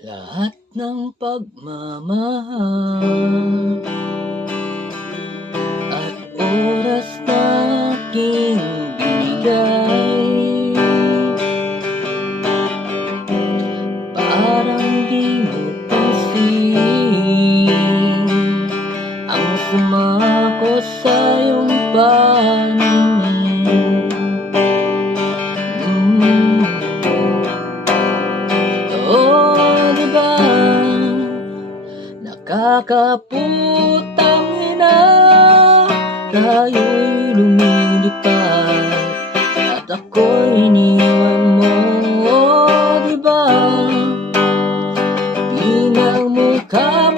Lahat ng pagmamahal at oras na aking binigay, parang di mo pansin ang sama ko sa iyong paningin. Diba nakakaputang ina, tayo'y lumilipad at ako'y iniwan mo. Diba di na mukha